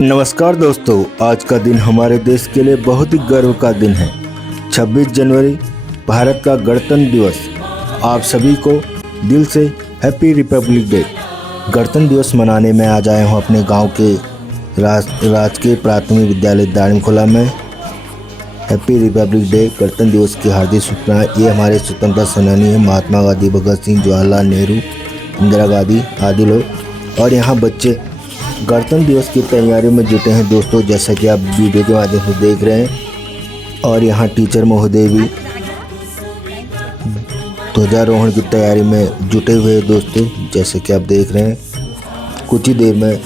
नमस्कार दोस्तों, आज का दिन हमारे देश के लिए बहुत ही गर्व का दिन है। 26 जनवरी भारत का गणतंत्र दिवस। आप सभी को दिल से हैप्पी रिपब्लिक डे। गणतंत्र दिवस मनाने में आज आया हूँ अपने गांव के राजकीय प्राथमिक विद्यालय दारिमखोला में। हैप्पी रिपब्लिक डे, गणतंत्र दिवस की हार्दिक शुभकामनाएं। ये हमारे स्वतंत्रता सेनानी हैं महात्मा गांधी, भगत सिंह, जवाहरलाल नेहरू, इंदिरा गांधी आदि लोग। और यहाँ बच्चे गणतंत्र दिवस की तैयारियों में जुटे हैं दोस्तों, जैसा कि आप वीडियो के माध्यम से देख रहे हैं। और यहाँ टीचर महोदय भी ध्वजारोहण की तैयारी में जुटे हुए हैं दोस्तों, जैसे कि आप देख रहे हैं। कुछ ही देर में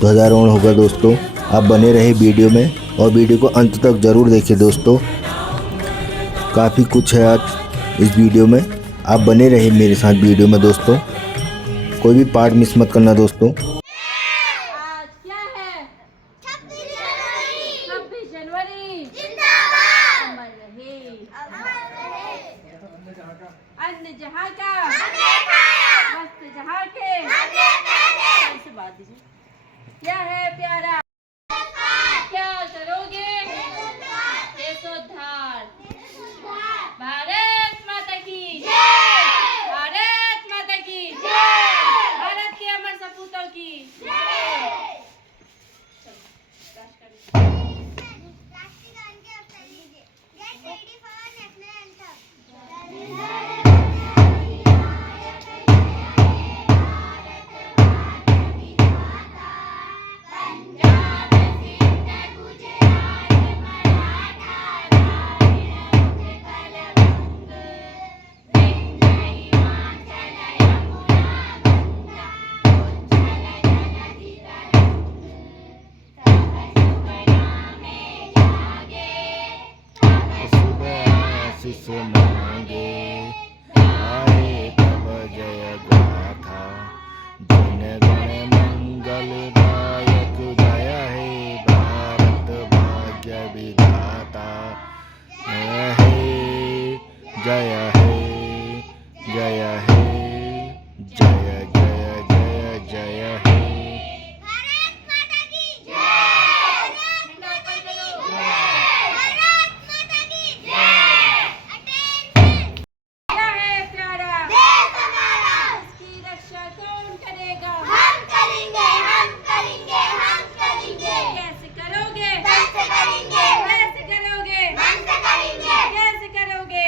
ध्वजारोहण होगा दोस्तों। आप बने रहे वीडियो में और वीडियो को अंत तक ज़रूर देखिए दोस्तों, काफ़ी कुछ है आज इस वीडियो में। आप बने रहे मेरे साथ वीडियो में दोस्तों, कोई भी पार्ट मिस मत करना दोस्तों। अन्य जहाँ का हमने खाया, मस्त जहाँ के हमने पहने। ऐसे बात दीजिए। क्या है प्यारा, क्या करोगे देशोद्धार। भारत माता की जय, भारत माता की जय, भारत के अमर सपूतों की जय। मांगे आए तब जय गाथा, जन गण मंगलदायक, जय हे भारत भाग्य विधाता। जय हे जय हे जय हे जय जय जय जय हे। कैसे करोगे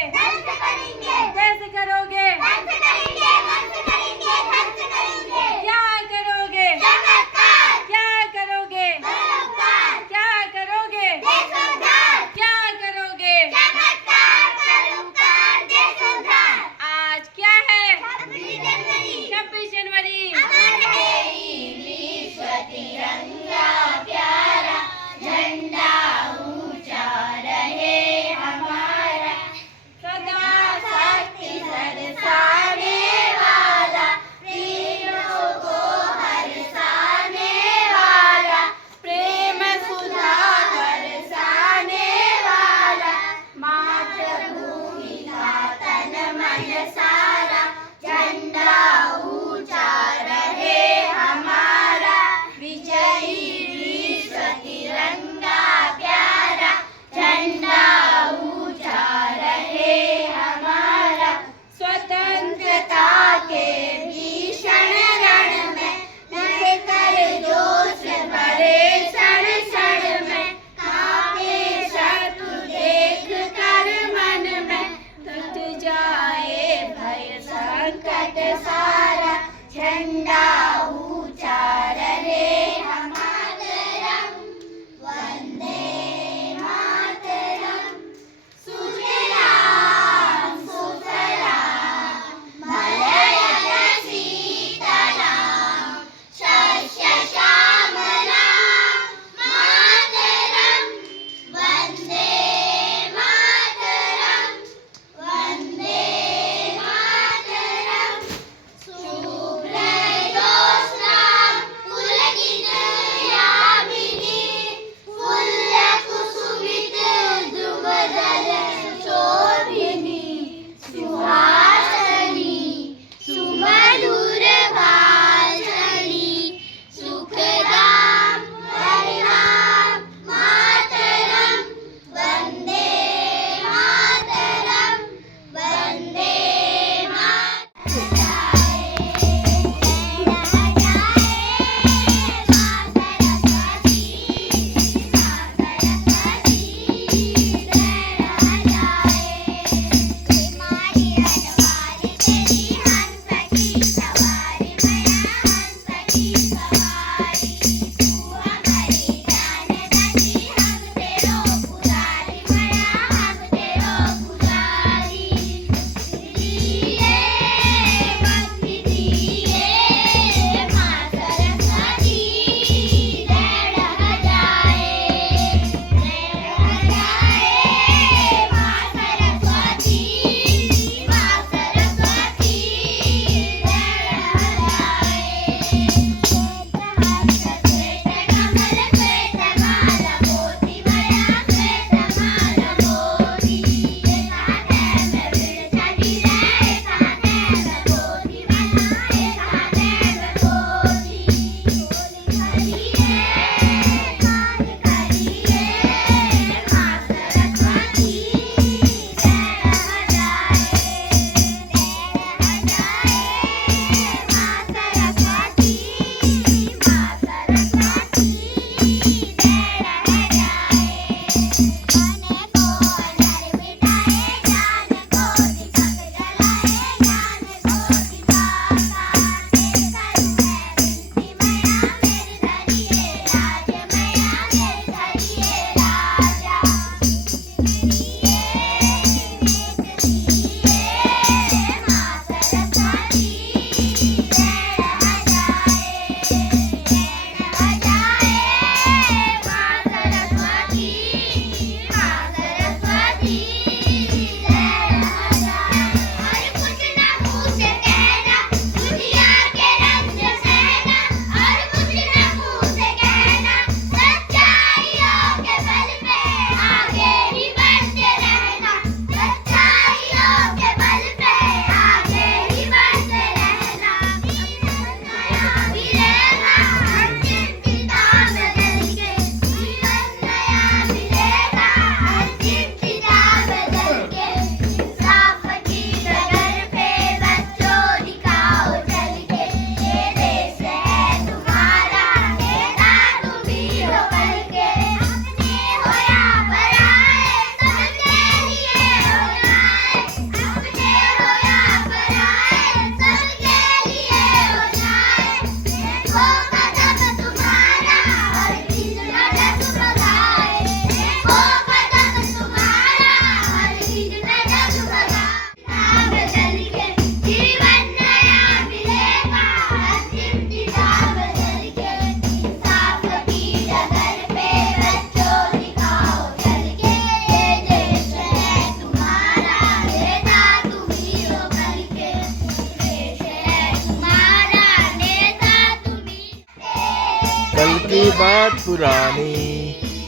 बात पुरानी,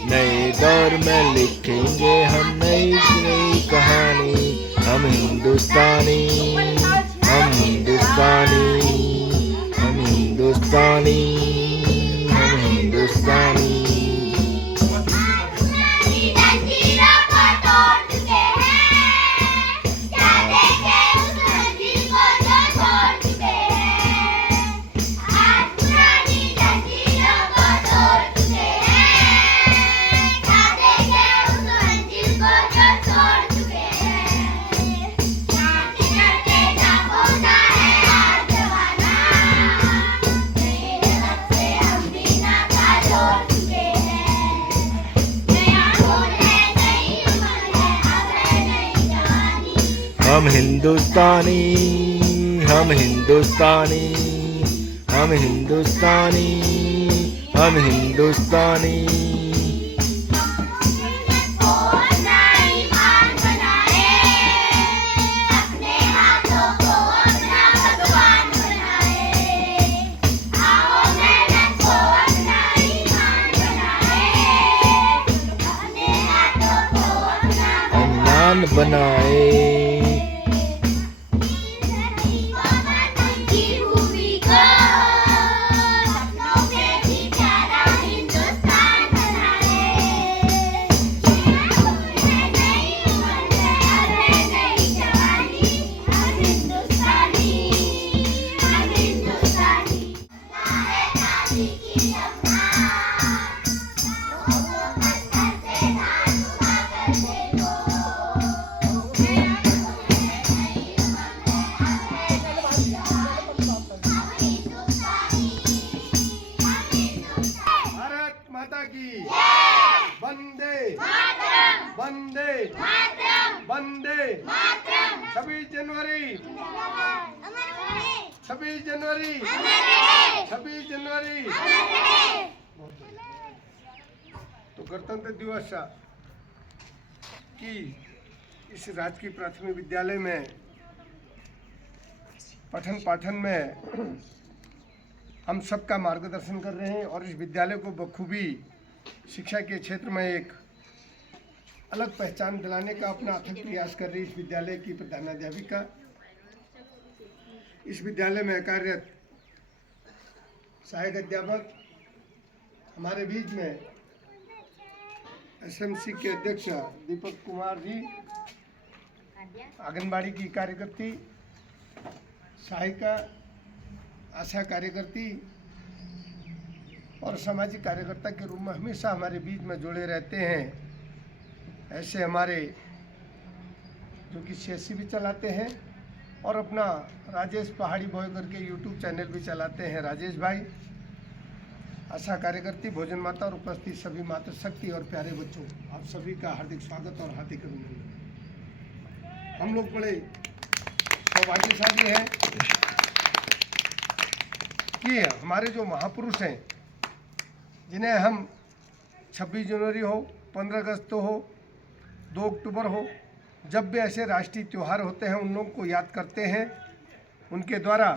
नए दौर में लिखेंगे हम नई नई कहानी। हम हिंदुस्तानी, हम हिंदुस्तानी, हम हिंदुस्तानी, हम हिंदुस्तानी। हम हिंदुस्तानी, हम हिंदुस्तानी, हम हिंदुस्तानी, हम हिंदुस्तानी। अन्नान बनाए वंदे वंदे वंदे 26 जनवरी 26 जनवरी 26 जनवरी। तो गणतंत्र दिवस की इस राजकीय प्राथमिक विद्यालय में पठन पाठन में हम सबका मार्गदर्शन कर रहे हैं और इस विद्यालय को बखूबी शिक्षा के क्षेत्र में एक अलग पहचान दिलाने का अपना अथक प्रयास कर रही इस विद्यालय की प्रधानाध्यापिका, इस विद्यालय में कार्यरत सहायक अध्यापक, हमारे बीच में एसएमसी के अध्यक्ष दीपक कुमार जी, आंगनबाड़ी की कार्यकर्ती, सहायिका, आशा कार्यकर्ती और सामाजिक कार्यकर्ता के रूप में हमेशा हमारे बीच में जुड़े रहते हैं। ऐसे हमारे जो कि सीएससी भी चलाते हैं और अपना राजेश पहाड़ी बॉय करके यूट्यूब चैनल भी चलाते हैं, राजेश भाई, आशा कार्यकर्ती, भोजन माता और उपस्थित सभी मातृशक्ति और प्यारे बच्चों, आप सभी का हार्दिक स्वागत और हार्दिक अभिनंदन। हम लोग बड़े सौभाग्यशाली हैं कि हमारे जो महापुरुष हैं, जिन्हें हम 26 जनवरी हो, 15 अगस्त हो, 2 अक्टूबर हो, जब भी ऐसे राष्ट्रीय त्यौहार होते हैं उन लोगों को याद करते हैं। उनके द्वारा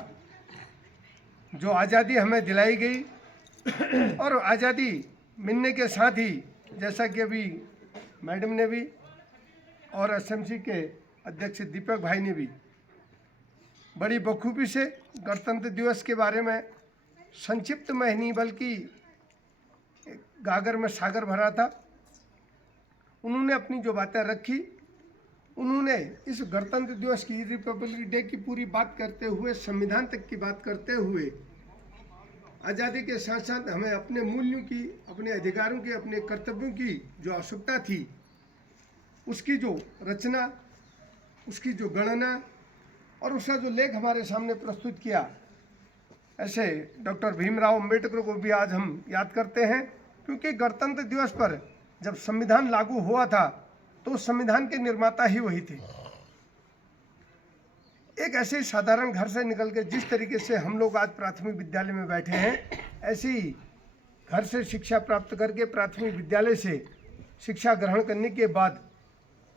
जो आज़ादी हमें दिलाई गई और आज़ादी मिलने के साथ ही, जैसा कि अभी मैडम ने भी और एसएमसी के अध्यक्ष दीपक भाई ने भी बड़ी बखूबी से गणतंत्र दिवस के बारे में संक्षिप्त में नहीं बल्कि गागर में सागर भरा था, उन्होंने अपनी जो बातें रखी, उन्होंने इस गणतंत्र दिवस की, रिपब्लिक डे की पूरी बात करते हुए, संविधान तक की बात करते हुए, आज़ादी के साथ साथ हमें अपने मूल्यों की, अपने अधिकारों की, अपने कर्तव्यों की जो आवश्यकता थी, उसकी जो रचना, उसकी जो गणना और उसका जो लेख हमारे सामने प्रस्तुत किया। ऐसे डॉक्टर भीमराव अंबेडकर को भी आज हम याद करते हैं, क्योंकि गणतंत्र दिवस पर जब संविधान लागू हुआ था तो संविधान के निर्माता ही वही थे। एक ऐसे साधारण घर से निकल के जिस तरीके से हम लोग आज प्राथमिक विद्यालय में बैठे हैं, ऐसे ही घर से शिक्षा प्राप्त करके प्राथमिक विद्यालय से शिक्षा ग्रहण करने के बाद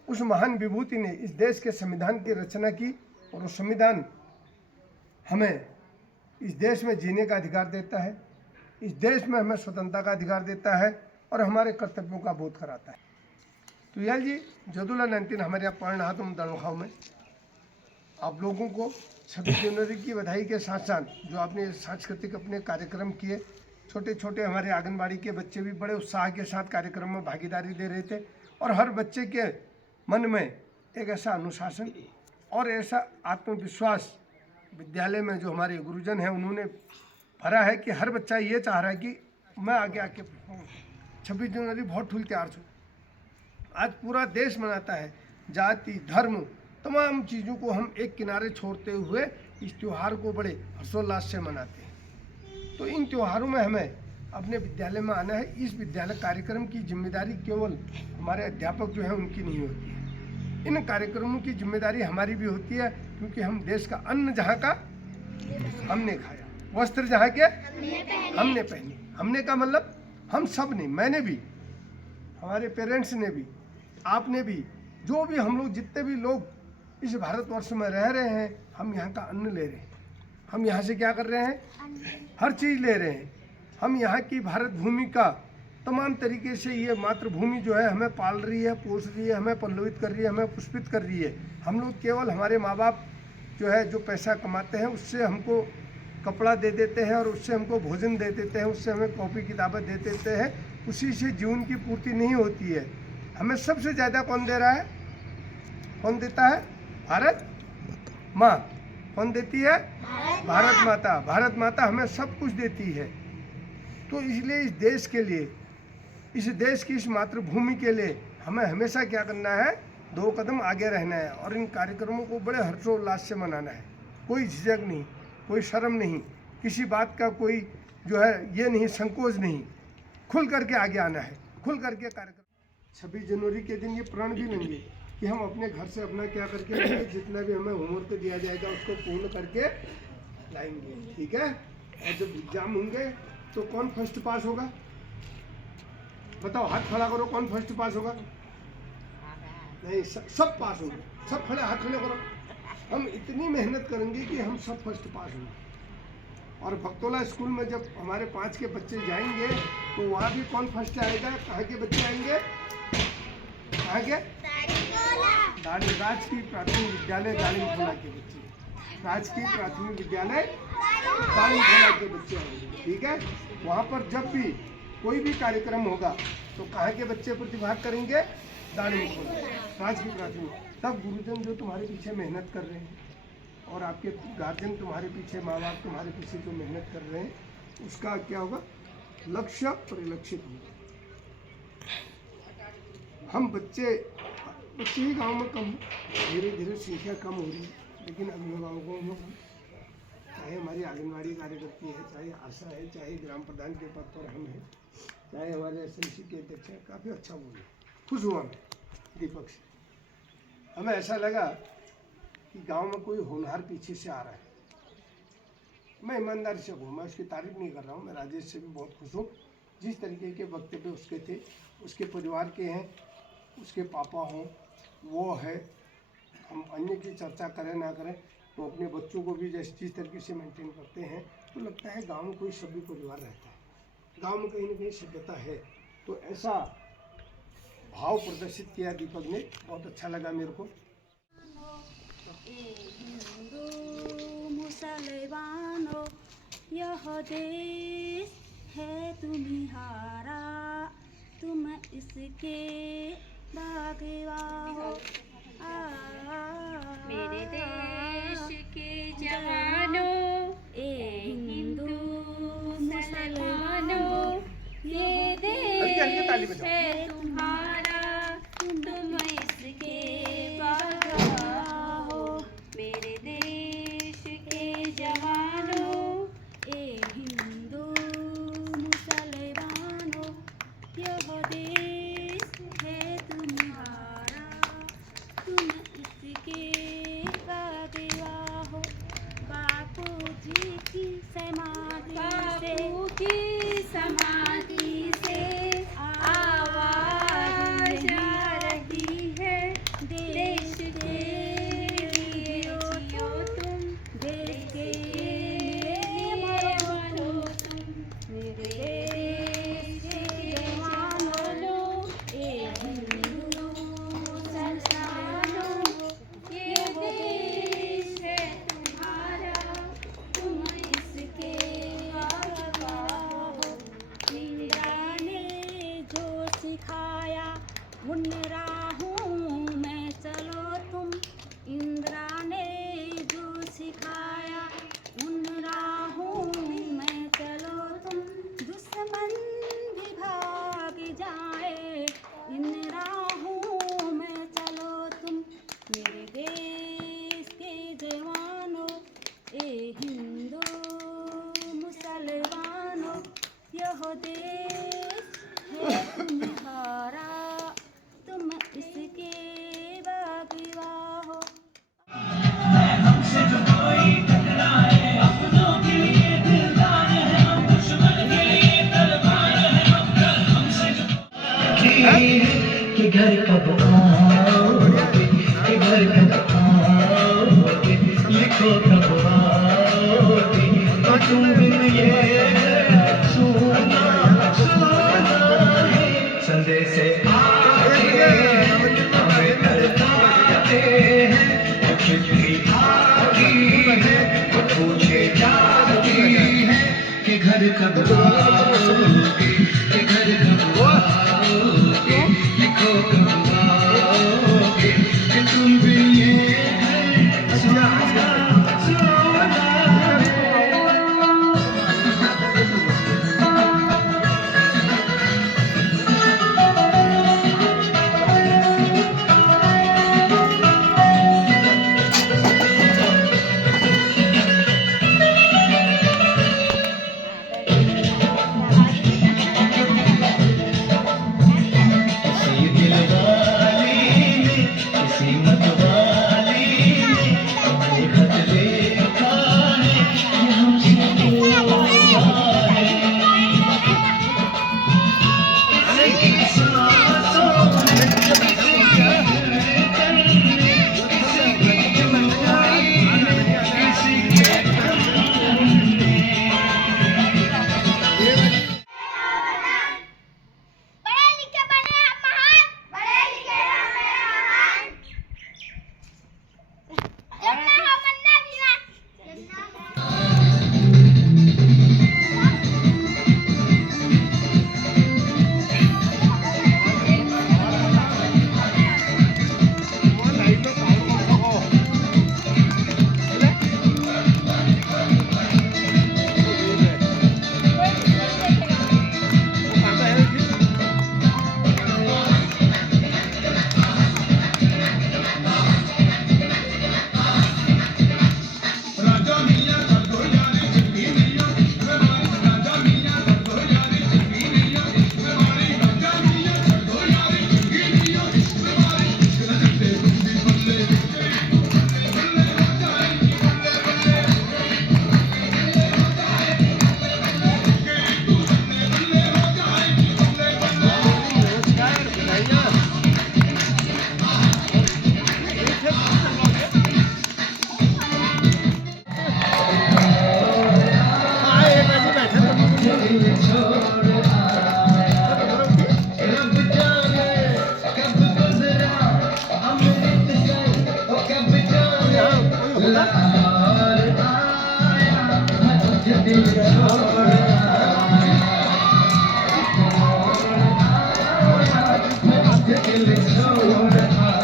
उस महान विभूति ने इस देश के संविधान की रचना की और वो संविधान हमें इस देश में जीने का अधिकार देता है। इस देश में हमें स्वतंत्रता का अधिकार देता है और हमारे कर्तव्यों का बोध कराता है। तो यार जी जदुला 19 हमारे यहाँ पढ़ रहा तुम दणोखाओ में आप लोगों को 26 जनवरी की बधाई के साथ साथ जो आपने सांस्कृतिक अपने कार्यक्रम किए, छोटे छोटे हमारे आंगनबाड़ी के बच्चे भी बड़े उत्साह के साथ कार्यक्रम में भागीदारी दे रहे थे और हर बच्चे के मन में एक ऐसा अनुशासन और ऐसा आत्मविश्वास विद्यालय में जो हमारे गुरुजन हैं उन्होंने भरा है कि हर बच्चा ये चाह रहा है कि मैं आगे आके 26 जनवरी बहुत ठुल त्यार छूँ। आज पूरा देश मनाता है, जाति धर्म तमाम चीज़ों को हम एक किनारे छोड़ते हुए इस त्यौहार को बड़े हर्षोल्लास से मनाते हैं। तो इन त्योहारों में हमें अपने विद्यालय में आना है। इस विद्यालय कार्यक्रम की जिम्मेदारी केवल हमारे अध्यापक जो हैं उनकी नहीं होती है, इन कार्यक्रमों की जिम्मेदारी हमारी भी होती है, क्योंकि हम देश का अन्न जहाँ का हमने खाया, वस्त्र जहाँ के हमने पहने। हमने का मतलब हम सब ने, मैंने भी, हमारे पेरेंट्स ने भी, आपने भी, जो भी हम लोग जितने भी लोग इस भारतवर्ष में रह रहे हैं, हम यहाँ का अन्न ले रहे हैं। हम यहाँ से क्या कर रहे हैं? हर चीज़ ले रहे हैं। हम यहाँ की भारत भूमि का तमाम तरीके से ये मातृभूमि जो है हमें पाल रही है, पोष रही है, हमें पल्लवित कर रही है, हमें पुष्पित कर रही है। हम लोग केवल हमारे माँ बाप जो है जो पैसा कमाते हैं उससे हमको कपड़ा दे देते हैं और उससे हमको भोजन दे देते हैं, उससे हमें कॉपी किताबें दे देते हैं, उसी से जीवन की पूर्ति नहीं होती है। हमें सबसे ज़्यादा कौन दे रहा है? कौन देता है? भारत माँ। कौन देती है? भारत माता। भारत माता हमें सब कुछ देती है। तो इसलिए इस देश के लिए, इस देश की इस मातृभूमि के लिए हमें हमेशा क्या करना है? 2 कदम आगे रहना है और इन कार्यक्रमों को बड़े हर्षोल्लास से मनाना है। कोई झिझक नहीं, कोई शर्म नहीं, किसी बात का कोई जो है ये नहीं, संकोच नहीं, खुल करके आगे आना है, खुल करके कार्यक्रम। 26 जनवरी के दिन ये प्रण भी लेंगे कि हम अपने घर से अपना क्या करके लाएंगे, जितना भी हमें होमवर्क दिया जाएगा उसको पूर्ण करके लाएंगे, ठीक है। और जब एग्जाम होंगे तो कौन फर्स्ट पास होगा? बताओ, हाथ खड़ा करो, कौन फर्स्ट पास होगा? नहीं, सब पास होंगे। सब खड़े, हाथ खड़े करो। हम इतनी मेहनत करेंगे कि हम सब फर्स्ट पास होंगे। और भक्तोला स्कूल में जब हमारे 5 के बच्चे जाएंगे तो वहाँ भी कौन फर्स्ट आएगा? कहाँ के बच्चे आएंगे? कहाँ के? राजकीय प्राथमिक विद्यालय दालिमखोला के बच्चे, राजकीय प्राथमिक विद्यालय दालिमखोला के बच्चे आएंगे, ठीक है। वहाँ पर जब भी कोई भी कार्यक्रम होगा तो कहाँ के बच्चे प्रतिभाग करेंगे? दालिमखोला राजकीय प्राथमिक। तब गुरुजन जो तुम्हारे पीछे मेहनत कर रहे हैं और आपके गार्जियन तुम्हारे पीछे, माँ बाप तुम्हारे पीछे जो मेहनत कर रहे हैं, उसका क्या होगा? लक्ष्य परिलक्षित होगा। हम बच्चे ही गांव में कम, धीरे धीरे संख्या कम हो रही है, लेकिन अभिभावकों में चाहे हमारी आंगनबाड़ी कार्यकर्ती है, चाहे आशा है, चाहे ग्राम प्रधान के पद पर हम हैं, चाहे हमारे एसएमसी के अध्यक्ष हैं, काफ़ी अच्छा बोले। खुश हुआ मैं दीपक से। हमें ऐसा लगा कि गांव में कोई होनहार पीछे से आ रहा है। मैं ईमानदारी से हूँ, मैं उसकी तारीफ नहीं कर रहा हूँ। मैं राजेश से भी बहुत खुश हूँ। जिस तरीके के वक्तव्य उसके थे, उसके परिवार के हैं, उसके पापा हों, वो है। हम अन्य की चर्चा करें ना करें तो अपने बच्चों को भी जिस तरीके से मेंटेन करते हैं, तो लगता है गांव में कोई सभी परिवार रहता है, गांव में कहीं ना कहीं सभ्यता है। तो ऐसा भाव प्रदर्शित किया दीपक ने, बहुत अच्छा लगा मेरे को। हिंदू मुसलमानों, यह देश है तुम्हारा, तुम इसके बागवान हो। मेरे देश के जवानों, हिंदू मुसलमानों, ये देश है तुम्हारा, तुम इसके बागवान हो। मेरे देश के जवानों, हिंदू मुसलमानों, यह देश है तुम्हारा, तुम इसके बागवान हो। बापू जी की समाधि से, बापू की समाधि से आवाज आ रही है, देश के लिए जियो तुम, देश के लिए मरो तुम। मेरे उन राहों में चलो तुम, इंदिरा ने जो सिखाया। उन राहों में चलो तुम, दुश्मन भी भाग जाए। इन राहों में चलो तुम, मेरे देश के जवानों, ए हिंदू मुसलमानों, यह देश है तुम्हारा, तुम इसके बागवा हो। कि घर कब आओगे, कि घर कब आओगे, लिखो कब आओगे, और तुम बिन ये सुना सुना है। संदेश आगे हमें बताते हैं, चिट्ठी आती है तो पूछे जाती है कि घर कब आओगे, कि घर कब आओगे, लिखो कब आओगे, कि तुम भी ये सुना सुना है। किसी दिल वाली ने, किसी मत वाली ने तुम्हें खत लिखा है कि हमसे पूछा है। किसी की सांसों में, किसी के धड़कन में, किसी की जुबानी में, किसी के पढ़े लिखे बने आप महान, पढ़े लिखे बने महान। जन्ना हो मन्ना जीना, जन्ना रब जाने कब गुजरा अमृत से, ओ कब जाने लार आया, मुझे दिल छोड़ आया, मुझे दिल छोड़ आया।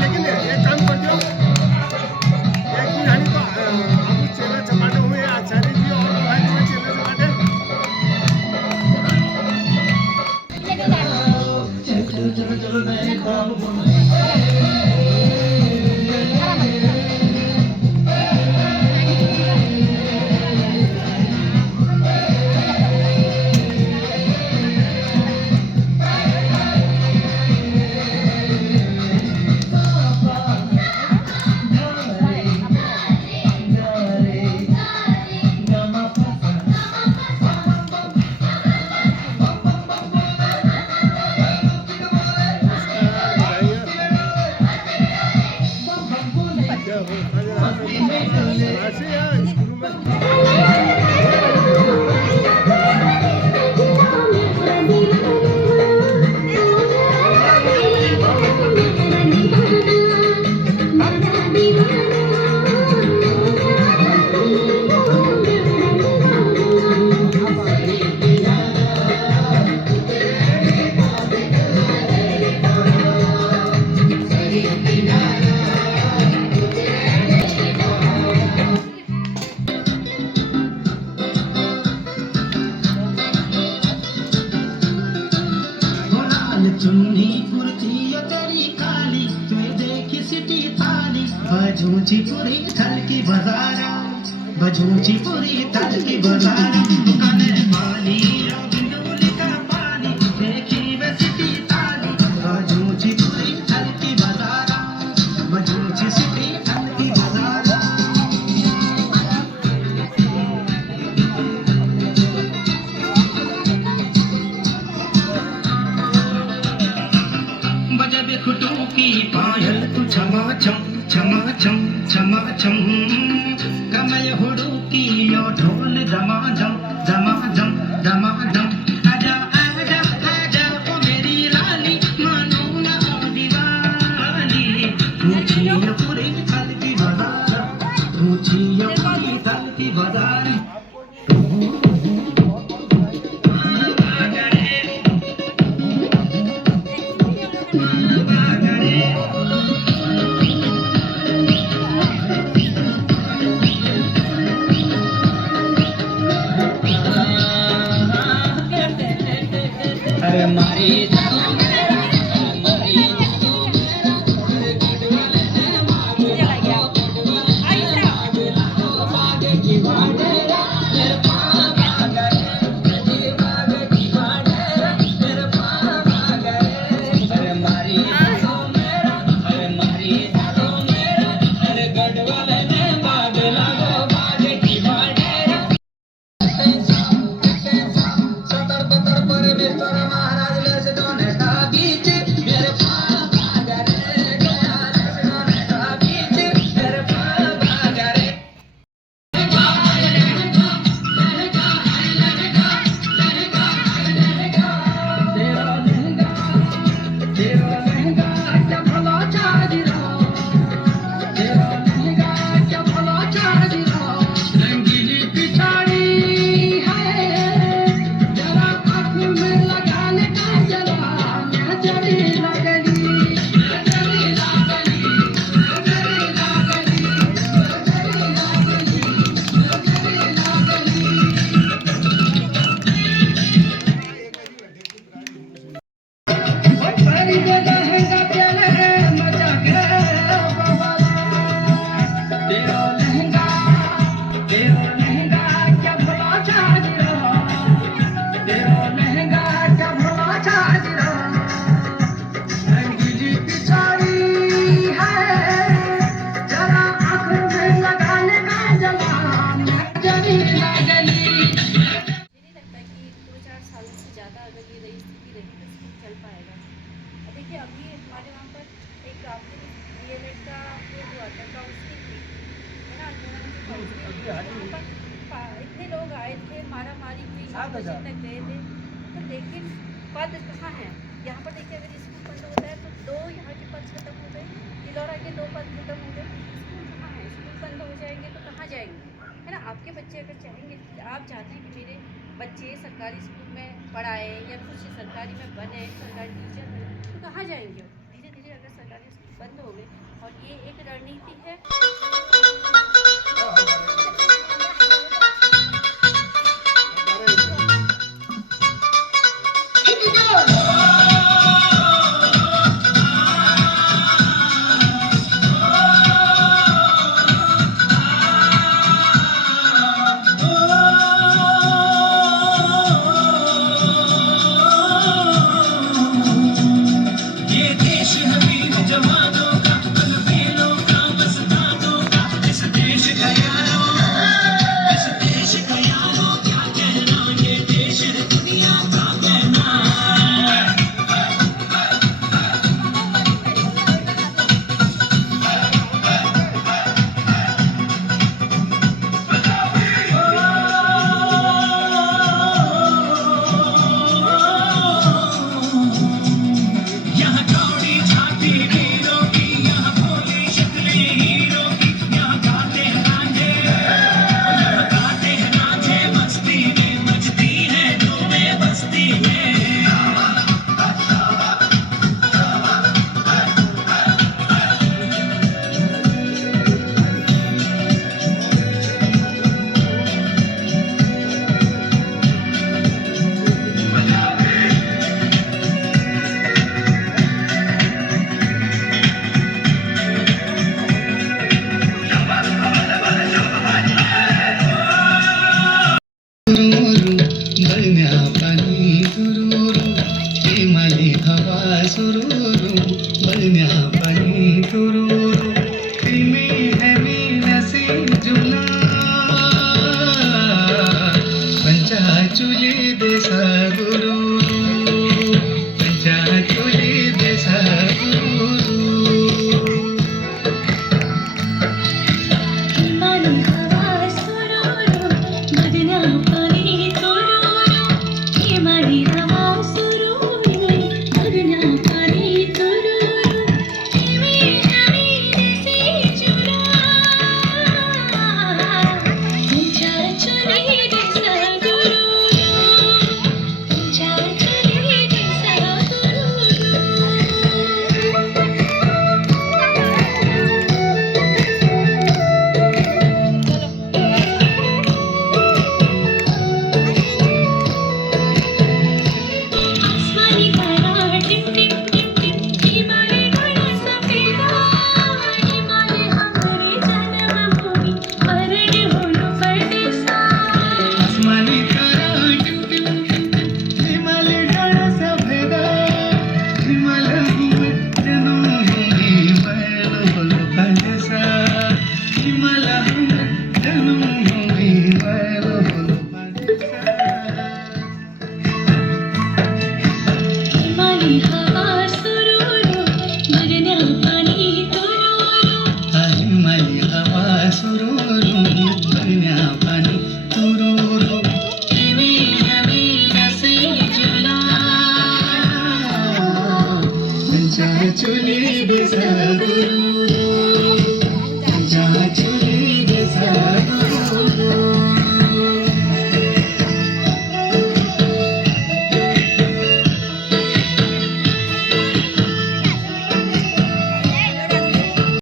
लेकिन एक काम कर दो, एक दिन आनी तो आप चेला चपाटे हुए आचार्य जी और भाई जी चेला चपाटे। दीवाना बजूची पुरी थलकी बाजारा बजूची पुरी थलकी बाजारा दुकाने पानी बिंदुली का पानी देखी वैसी ताली बजूची पुरी थलकी बाजारा बजूची सिटी थलकी बाजारा बजबे खुटू की पायल तू छमा छम छमा छम छमा छम कमल हुडू की यो ढोल जमा जम जमा जम जमा जम आजा आजा आजा ओ मेरी लाली मानो ना दीवानी पूछी ये पूरी थल की बाजार पूछी ये पूरी थल की बाजार अरे मारी इतने लोग आए थे, मारा मारी हुई, तक गए थे, तो लेकिन पद कहाँ है? यहाँ पर देखिए, अगर स्कूल बंद होता है तो 2 यहाँ के पद खत्म हो गए, दिलौरा के 2 पद खत्म हो गए। स्कूल कहाँ है? स्कूल बंद हो जाएंगे तो कहाँ जाएंगे? है ना? आपके बच्चे अगर चाहेंगे, आप चाहते हैं कि मेरे बच्चे सरकारी स्कूल में पढ़ाए या कुछ सरकारी में बने, सरकारी टीचर बने, तो कहाँ जाएंगे? धीरे धीरे अगर सरकारी स्कूल बंद हो गए, और ये एक रणनीति है। ये देश है वीर जवानों का, बलबीरों का, मस्तानों का, तुरुरु बरण्या पाणी तुरुरु हिमाली हवा सुरुरु बरण्या पाणी तुरुरु प्रेमी है मीनसी जुला पंचाचुली देसा गुरु पंचाचुली देसा गुरु हिमाली हवा सुरुरु बदना पानी तुरुरु हिमाली हवा सुरुरु बदना पानी तुरुरु हिमी से जुला पंचाचुली देसा गुरु पंचाचुली देसा आसमानी तारा टिप टिप टिप टिप हिमालय घड़ा सफेदा हिमालय हमारे जन्मभूमि अरण्य होलो परदेसा आसमानी तारा टिप टिप टिप टिप हिमालय ढाळा सफेदा हिमालय घुमट जन्मभूमी वैल होलो परदेसा हिमालय घुमट जन्मभूमी वैल होलो परदेसा हिमाली हवा सुरुरु बरण्या पाणी तुरुरु हिमाली हवा सुरुरु बरण्या पाणी तुरुरु हिमी हमी नसे जुला पंचाचुली बेसा गुरु